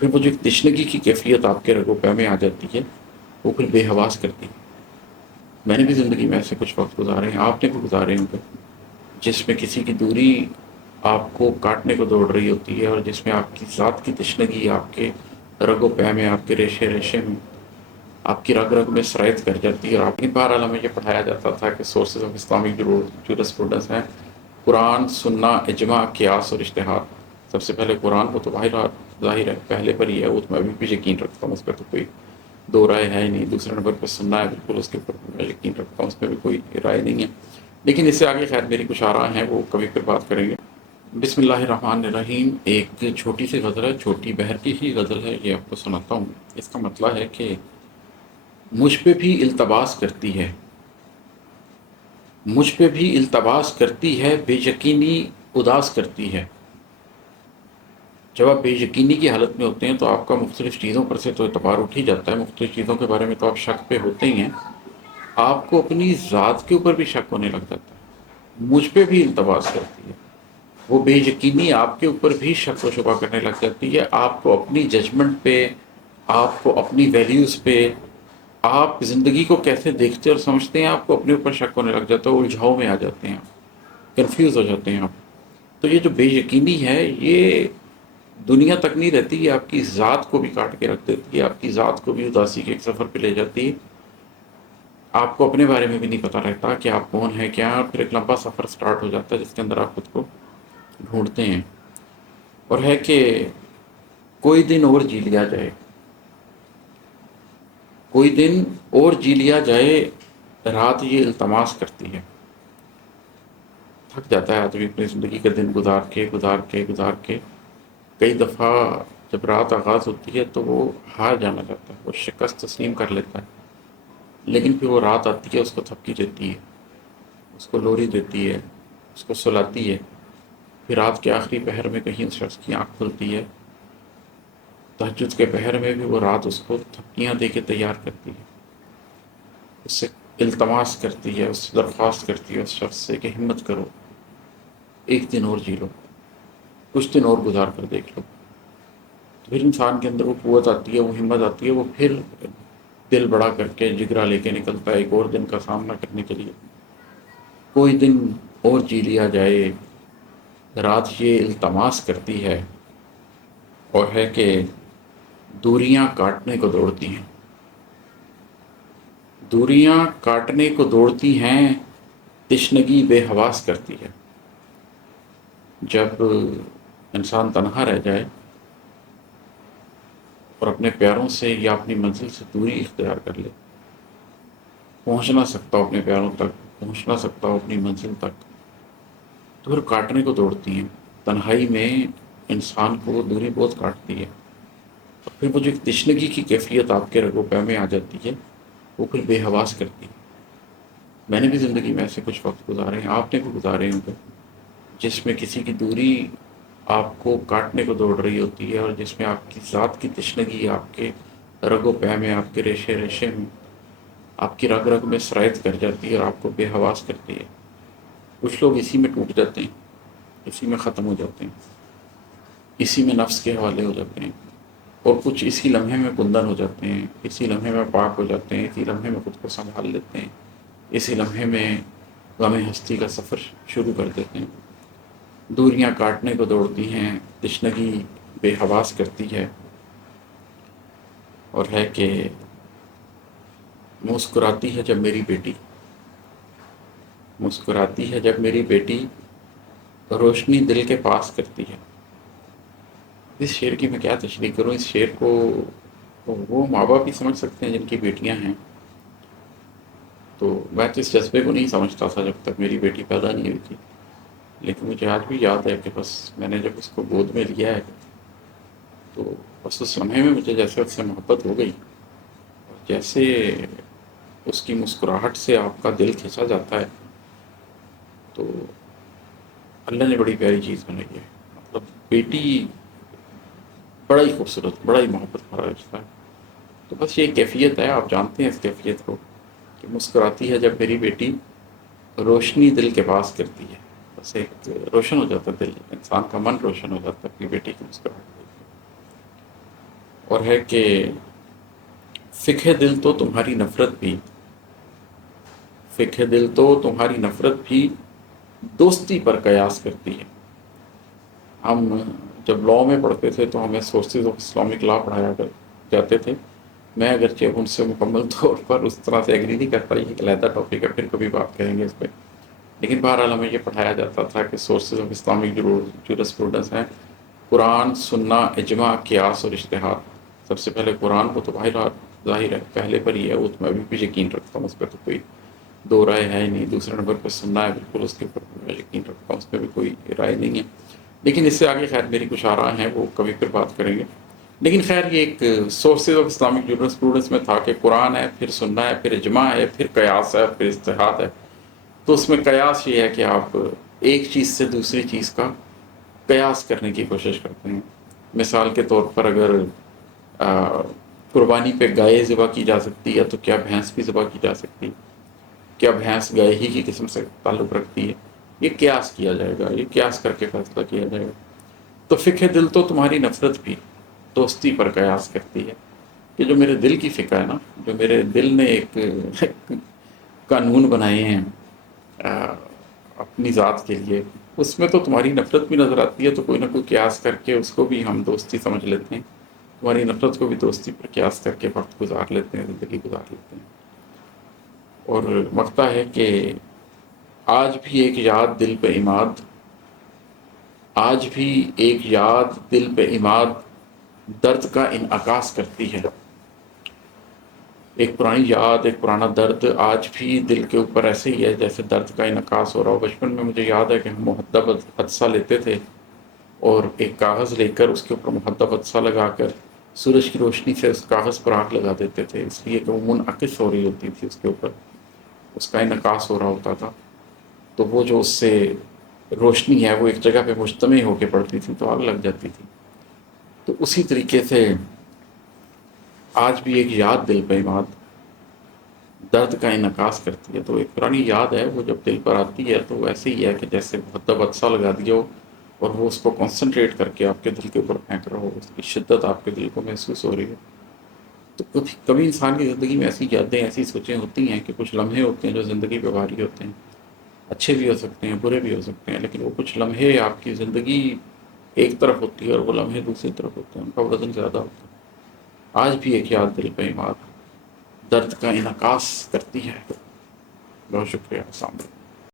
پھر وہ جو ایک تشنگی کی کیفیت آپ کے رگو پہ میں آ جاتی ہے، وہ پھر بے حواس کرتی ہے۔ میں نے بھی زندگی میں ایسے کچھ وقت گزارے ہیں، آپ نے بھی گزارے ہوں گے، جس میں کسی کی دوری آپ کو کاٹنے کو دوڑ رہی ہوتی ہے، اور جس میں آپ کی ذات کی تشنگی آپ کے رگ و پے میں، آپ کے ریشے ریشے میں، آپ کی رگ رگ میں سرایت کر جاتی ہے۔ اور آپ کی بہرحال ہمیں یہ پڑھایا جاتا تھا کہ سورسز آف اسلامک جورسپروڈنس ہیں قرآن، سننا، اجماع، قیاس اور اجتہاد۔ سب سے پہلے قرآن کو تو ظاہر ہے پہلے پر ہی ہے، وہ تو میں ابھی بھی یقین رکھتا ہوں، اس پہ تو کوئی دو رائے ہے ہی نہیں۔ دوسرے نمبر پہ سننا ہے، بالکل اس کے اوپر میں یقین رکھتا ہوں، اس پہ بھی کوئی رائے نہیں ہے۔ لیکن اس سے آگے خیر میری کچھ آراء ہیں، وہ کبھی پھر بات کریں گے۔ بسم اللہ الرحمن الرحیم۔ ایک چھوٹی سی غزل ہے، چھوٹی بہر کی ہی غزل ہے، یہ آپ کو سناتا ہوں۔ اس کا مطلب ہے کہ مجھ پہ بھی التباس کرتی ہے، مجھ پہ بھی التباس کرتی ہے، بے یقینی اداس کرتی ہے۔ جب آپ بے یقینی کی حالت میں ہوتے ہیں تو آپ کا مختلف چیزوں پر سے تو اعتبار اٹھ ہی جاتا ہے، مختلف چیزوں کے بارے میں تو آپ شک پہ ہوتے ہی ہیں، آپ کو اپنی ذات کے اوپر بھی شک ہونے لگ جاتا ہے۔ مجھ پہ بھی التباس کرتی ہے، وہ بے یقینی آپ کے اوپر بھی شک و شبہ کرنے لگ جاتی ہے، آپ کو اپنی ججمنٹ پہ، آپ کو اپنی ویلیوز پہ، آپ زندگی کو کیسے دیکھتے اور سمجھتے ہیں، آپ کو اپنے اوپر شک ہونے لگ جاتا ہے، الجھاؤ میں آ جاتے ہیں آپ، کنفیوز ہو جاتے ہیں آپ۔ تو یہ جو بے یقینی ہے، یہ دنیا تک نہیں رہتی، یہ آپ کی ذات کو بھی کاٹ کے رکھ دیتی ہے، آپ کی ذات کو بھی اداسی کے ایک سفر پہ لے جاتی ہے۔ آپ کو اپنے بارے میں بھی نہیں پتہ رہتا کہ آپ کون ہیں کیا، پھر ایک لمبا سفر سٹارٹ ہو جاتا ہے جس کے اندر آپ خود کو ڈھونڈتے ہیں۔ اور ہے کہ کوئی دن اور جی لیا جائے، کوئی دن اور جی لیا جائے، رات یہ التماس کرتی ہے۔ تھک جاتا ہے آدمی اپنی زندگی کا دن گزار کے گزار کے گزار کے، کئی دفعہ جب رات آغاز ہوتی ہے تو وہ ہار جانا چاہتا ہے، وہ شکست تسلیم کر لیتا ہے، لیکن پھر وہ رات آتی ہے، اس کو تھپکی دیتی ہے، اس کو لوری دیتی ہے، اس کو سلاتی ہے۔ پھر رات کے آخری پہر میں کہیں اس شخص کی آنکھ کھلتی ہے، تہجد کے پہر میں بھی وہ رات اس کو تھپکیاں دے کے تیار کرتی ہے، اس سے التماس کرتی ہے، اس سے درخواست کرتی ہے اس شخص سے کہ ہمت کرو، ایک دن اور جی لو، کچھ دن اور گزار کر دیکھ لو۔ تو پھر انسان کے اندر وہ قوت آتی ہے، وہ ہمت آتی ہے، وہ پھر دل بڑا کر کے جگرا لے کے نکلتا ہے ایک اور دن کا سامنا کرنے کے لیے۔ کوئی دن اور جی لیا جائے، رات یہ التماس کرتی ہے، اور ہے کہ دوریاں کاٹنے کو دوڑتی ہیں، دوریاں کاٹنے کو دوڑتی ہیں، تشنگی بے حواس کرتی ہے۔ جب انسان تنہا رہ جائے اور اپنے پیاروں سے یا اپنی منزل سے دوری اختیار کر لے، پہنچ نہ سکتا ہو اپنے پیاروں تک، پہنچ نہ سکتا ہو اپنی منزل تک، تو پھر کاٹنے کو دوڑتی ہیں۔ تنہائی میں انسان کو دوری بہت کاٹتی ہے، اور پھر وہ جو ایک تشنگی کی کیفیت آپ کے رگ و پے میں آ جاتی ہے، وہ پھر بے حواس کرتی ہے۔ میں نے بھی زندگی میں ایسے کچھ وقت گزارے ہیں، آپ نے بھی گزارے ہوں گے، جس میں کسی کی دوری آپ کو کاٹنے کو دوڑ رہی ہوتی ہے، اور جس میں آپ کی ذات کی تشنگی آپ کے رگ و پے میں، آپ کے ریشے ریشے میں، آپ کی رگ رگ میں سرایت کر جاتی ہے، اور آپ کو بے حواس کرتی ہے۔ کچھ لوگ اسی میں ٹوٹ جاتے ہیں، اسی میں ختم ہو جاتے ہیں، اسی میں نفس کے حوالے ہو جاتے ہیں، اور کچھ اسی لمحے میں کندن ہو جاتے ہیں، اسی لمحے میں پاک ہو جاتے ہیں، اسی لمحے میں خود کو سنبھال لیتے ہیں، اسی لمحے میں غم ہستی کا سفر شروع کر دیتے ہیں۔ دوریاں کاٹنے کو دوڑتی ہیں، تشنگی بے حواس کرتی ہے، اور ہے کہ مسکراتی ہے جب میری بیٹی، مسکراتی ہے جب میری بیٹی، روشنی دل کے پاس کرتی ہے۔ اس شعر کی میں کیا تشریح کروں، اس شعر کو وہ ماں باپ ہی سمجھ سکتے ہیں جن کی بیٹیاں ہیں۔ تو میں تو اس جذبے کو نہیں سمجھتا تھا جب تک میری بیٹی پیدا نہیں ہوئی تھی، لیکن مجھے آج بھی یاد ہے کہ بس میں نے جب اس کو گود میں لیا ہے تو بس اس لمحے میں مجھے جیسے اس سے محبت ہو گئی، اور جیسے اس کی مسکراہٹ سے آپ کا دل کھینچا جاتا ہے، تو اللہ نے بڑی پیاری چیز بنائی ہے۔ مطلب بیٹی بڑا ہی خوبصورت، بڑا ہی محبت بھرا رشتہ ہے۔ تو بس یہ کیفیت ہے، آپ جانتے ہیں اس کیفیت کو، کہ مسکراتی ہے جب میری بیٹی، روشنی دل کے پاس کرتی ہے۔ بس ایک روشن ہو جاتا ہے دل، انسان کا من روشن ہو جاتا ہے اپنی بیٹی کی مسکراہٹ دیکھ کے۔ اور ہے کہ فقہ دل تو تمہاری نفرت بھی، فقہ دل تو تمہاری نفرت بھی دوستی پر قیاس کرتی ہے۔ ہم جب لاء میں پڑھتے تھے تو ہمیں سورسز آف اسلامک لا پڑھایا جاتے تھے۔ میں اگرچہ ان سے مکمل طور پر اس طرح سے ایگری نہیں کرتا، یہ ایک علیحدہ ٹاپک ہے، پھر کبھی بات کریں گے اس پہ، لیکن بہرحال ہمیں یہ پڑھایا جاتا تھا کہ سورسز آف اسلامک جورسپروڈنس ہیں قرآن، سنہ، اجماع، قیاس اور اجتہاد۔ سب سے پہلے قرآن کو تو ظاہر ہے پہلے پر ہی ہے، وہ تو میں ابھی بھی یقین رکھتا ہوں، اس پہ تو کوئی دو رائے ہے ہی نہیں۔ دوسرے نمبر پہ سننا ہے، بالکل اس کے اوپر میں یقین رکھتا ہوں، اس پہ بھی کوئی رائے نہیں ہے، لیکن اس سے آگے خیر میری کچھ آراء ہیں، وہ کبھی پھر بات کریں گے۔ لیکن خیر یہ ایک سورسز آف اسلامک جورسپروڈنس میں تھا کہ قرآن ہے، پھر سننا ہے، پھر اجماع ہے، پھر قیاس ہے، پھر اجتہاد ہے۔ تو اس میں قیاس یہ ہے کہ آپ ایک چیز سے دوسری چیز کا قیاس کرنے کی کوشش کرتے ہیں۔ مثال کے طور پر اگر قربانی پہ گائے ذبح کی جا سکتی ہے تو کیا بھینس بھی ذبح کی جا سکتی ہے؟ کیا بھینس گائے ہی کی قسم سے تعلق رکھتی ہے؟ یہ قیاس کیا جائے گا، یہ قیاس کر کے فیصلہ کیا جائے گا۔ تو فقہ دل تو تمہاری نفرت بھی دوستی پر قیاس کرتی ہے، کہ جو میرے دل کی فقہ ہے نا، جو میرے دل نے ایک قانون بنائے ہیں اپنی ذات کے لیے، اس میں تو تمہاری نفرت بھی نظر آتی ہے، تو کوئی نہ کوئی قیاس کر کے اس کو بھی ہم دوستی سمجھ لیتے ہیں، تمہاری نفرت کو بھی دوستی پر قیاس کر کے وقت گزار لیتے ہیں، زندگی گزار لیتے ہیں۔ اور وقتہ ہے کہ آج بھی ایک یاد دل پہ عماد، آج بھی ایک یاد دل پہ عماد درد کا انعکاس کرتی ہے۔ ایک پرانی یاد، ایک پرانا درد آج بھی دل کے اوپر ایسے ہی ہے جیسے درد کا انعکاس ہو رہا ہو۔ بچپن میں مجھے یاد ہے کہ ہم محدب عدسہ لیتے تھے اور ایک کاغذ لے کر اس کے اوپر محدب عدسہ لگا کر سورج کی روشنی سے اس کاغذ پر آگ لگا دیتے تھے، اس لیے کہ وہ منعکس ہو رہی ہوتی تھی، اس کے اوپر اس کا انعکاس ہو رہا ہوتا تھا، تو وہ جو اس سے روشنی ہے وہ ایک جگہ پہ مجتمع ہو کے پڑتی تھی تو آگ لگ جاتی تھی۔ تو اسی طریقے سے آج بھی ایک یاد دل پہ عماد درد کا انعکاس کرتی ہے۔ تو ایک پرانی یاد ہے، وہ جب دل پر آتی ہے تو ویسے ہی ہے کہ جیسے محدب عدسہ لگا دیا ہو اور وہ اس کو کنسنٹریٹ کر کے آپ کے دل کے اوپر پھینک رہا ہو، اس کی شدت آپ کے دل کو محسوس ہو رہی ہے۔ تو کبھی انسان کی زندگی میں ایسی یادیں، ایسی سوچیں ہوتی ہیں کہ کچھ لمحے ہوتے ہیں جو زندگی پہ بھاری ہوتے ہیں، اچھے بھی ہو سکتے ہیں، برے بھی ہو سکتے ہیں، لیکن وہ کچھ لمحے آپ کی زندگی ایک طرف ہوتی ہے اور وہ لمحے دوسری طرف ہوتے ہیں، ان کا وزن زیادہ ہوتا ہے۔ آج بھی ایک یاد دل پہ عماد درد کا انعکاس کرتی ہے۔ بہت شکریہ، السلام علیکم۔